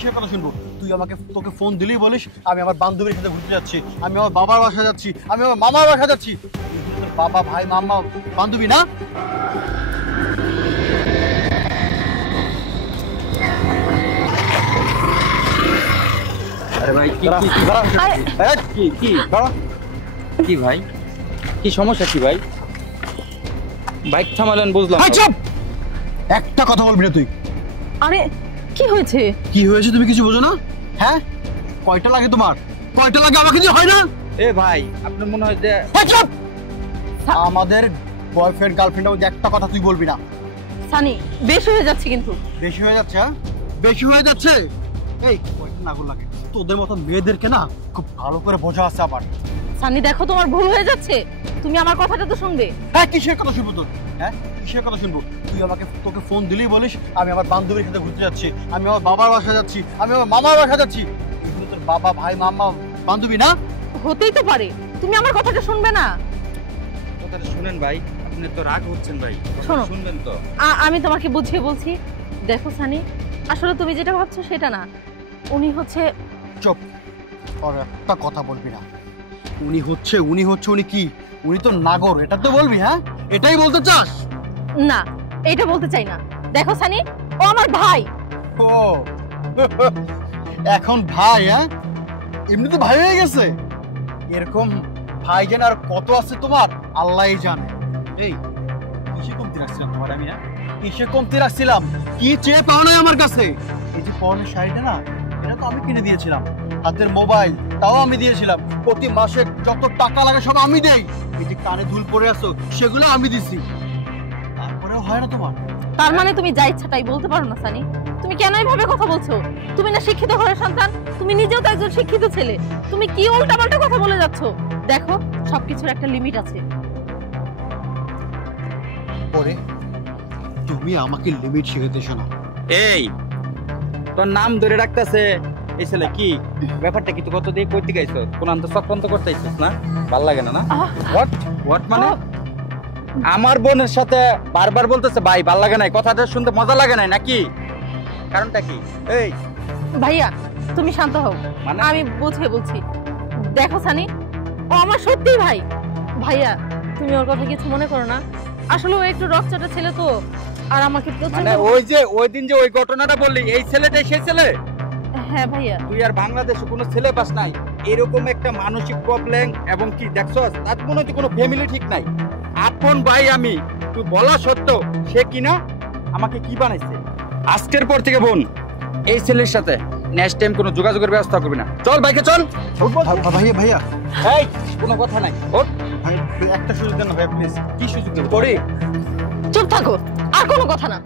কিসের কথা শুনবো? তুই আমাকে তোকে ফোন দিলেই বলিস আমি আমার বান্ধবীর সাথে ঘুরতে যাচ্ছি, আমি আমার বাবার বাসা যাচ্ছি, আমি আমার মামার বাসা যাচ্ছি। তোর বাবা, ভাই, মামা, বান্ধবী না? আরে ভাই কি কি ভাই, কি সমস্যা কি ভাই? বাইক থামালেন বুঝলাম। চুপ! একটা কথা বলবি না তুই। আরে কি হয়েছে? কি হয়েছে তুমি কিছু বোঝো না? হ্যাঁ, কয়টা লাগে তোমার? কয়টা লাগে? আমাকে দিয়ে হয় না? এ ভাই আপনার মনে হয় যে চুপ! আমাদের বয়ফ্রেন্ড গার্লফ্রেন্ডের মধ্যে একটা কথা তুই বলবি না। সানি বেশি হয়ে যাচ্ছে কিন্তু। বেশি হয়ে যাচ্ছে? হ্যাঁ, বেশি হয়ে যাচ্ছে। এই কয়টা নাগর লাগে? তোদের মতো মেয়েদেরকে না খুব ভালো করে বোঝা আছে আবার। সানি দেখো তোমার ভুল হয়ে যাচ্ছে, তুমি আমার কথাটা তো শুনবে। হ্যাঁ, কিসের কথা শুনবো তোর? হ্যাঁ, কিসের কথা শুনবো? তুই আমাকে তোকে ফোন দিলেই বলিস আমি আমার বান্ধবীর সাথে ঘুরতে যাচ্ছি, আমি আমার বাবার বাসা যাচ্ছি, আমি আমার মামার বাসা যাচ্ছি। এগুলো তোর বাবা, ভাই, মামা, বান্ধবী না? হতেই তো পারে, তুমি আমার কথাটা শুনবে না? কথাটা শুনেন ভাই, আপনি তো রাগ হচ্ছেন ভাই, শোনো। শুনবেন তো? আমি তোমাকে বুঝিয়ে বলছি। দেখো সানি, আসলে তুমি যেটা ভাবছো সেটা না। উনি হচ্ছে চুপ! আর একটা কথা বলবি না। উনি হচ্ছে উনি কি? উনি তো নাগর, এটা তো বলবি। হ্যাঁ, এটাই বলতে চাস? না, এটা বলতে চাই না। দেখো সানি, ও আমার ভাই। ও এখন ভাই? হ্যাঁ, এমনি তো ভাই হয়ে গেছে। এরকম ভাই যেন আর কত আছে তোমার আল্লাহই জানে। এই কিসে কমতি রাখছিলাম তোমার আমি? হ্যাঁ, কিসে কমতি রাখছিলাম? কি চেয়ে পাও নাই আমার কাছে? এই যে পরনের শাড়িটা না, এটা তো আমি কিনে দিয়েছিলাম। হাতের মোবাইল তাও আমি দিয়েছিলাম। প্রতি মাসে যত টাকা লাগে সব আমি দেই। এই যে কানে দুল পরে আছো সেগুলো আমি দিছি, তারপরেও হয় না তোমার? তার মানে তুমি যা ইচ্ছা তাই বলতে পারো না সানি? তুমি কেন এইভাবে কথা বলছো? তুমি না শিক্ষিত ঘরের সন্তান, তুমি নিজেও তো একজন শিক্ষিত ছেলে। তুমি কি উল্টাপাল্টা কথা বলে যাচ্ছো? দেখো, সবকিছুর একটা লিমিট আছে। পরে তুমি আমাকে লিমিট শিখাতেছো না। এই তোর নাম ধরে রাখতেছে এই ছেলে, কি ব্যাপারটা? কি তুই কত দিয়ে কইতে গাইছস? কোন আন্ত চক্রান্ত করতে আইছস না? ভাল লাগে না না? হোয়াট মানে? আমার বোনের সাথে বারবার বলতেছে ভাই ভাল লাগে নাই, কথাটা শুনতে মজা লাগে নাই নাকি? কারণটা কি? এই ভাইয়া তুমি শান্ত হও, মানে? আমি বুঝিয়ে বলছি। দেখো সানি, ও আমার সত্যি ভাই। ভাইয়া তুমি ওর কথা কিছু মনে করো না, আসলে ও একটু রকচটা ছেলে তো, আর আমাকে প্রচন্ড। মানে ওই যে ওই দিন যে ওই ঘটনাটা বললি, এই ছেলেটাই সেই ছেলে? হ্যাঁ ভাইয়া। তুই আর বাংলাদেশে কোনো ছেলে পাস নাই এরকম একটা মানসিক প্রবলেম, এবং কি দেখছস তার মনে হচ্ছে কোনো ফ্যামিলি ঠিক নাই। আপন ভাই আমি, তুই বলা সত্ত্বেও সে কিনা আমাকে কি বানাইছে। আজকের পর থেকে বোন এই ছেলের সাথে নেক্সট টাইম কোনো যোগাযোগের ব্যবস্থা করবি না। চল বাইকে চল। ভাইয়া ভাইয়া এই কোনো কথা নাই, ওঠ। ভাই, একটা সুযোগ দেন না ভাইয়া প্লিজ। কি সুযোগ দেব তোরে? চুপ থাকো, আর কোনো কথা না।